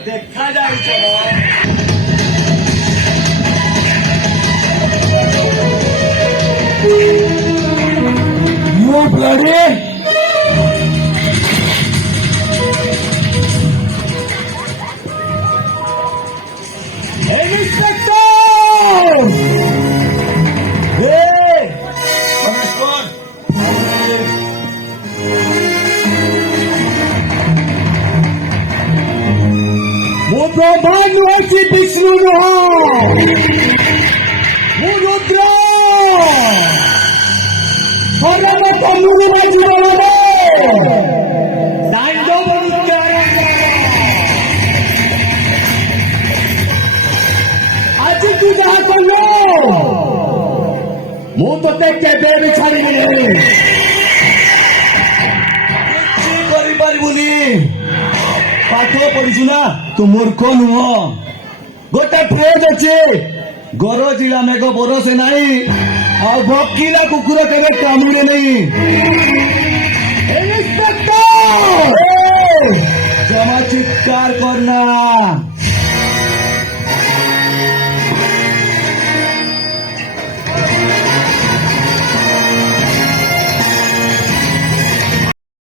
देखा जाए You bloody! Inspector! Hey! ମୁଁ ବ୍ରହ୍ମା ନୁହେଁ ବିଷ୍ଣୁ ନୁହଁ ମୁଁ ରୁଦ୍ର ପରମ ତନୁର ଜୀବନରେ ତାଣ୍ଡବ ନୃତ୍ୟ ଆଜି ତୁ ଯାହା କଲୁ ମୁଁ ତୋତେ କେବେ ବି ଛାଡ଼ିବି ନାହିଁ କିଛି କରିପାରିବୁନି ପାଠ ପଢିଛୁ ନା ତୁ ମୂର୍ଖ ନୁହଁ ଗୋଟେ ଫ୍ରେଜ୍ ଅଛି ଗରଜିଲା ମେଘ ବରସେ ନାହିଁ ଆଉ ଭକିଲା କୁକୁର କେବେ କାମୁଡେ ନାହିଁ ଜମା ଚିତ୍କାର କରନା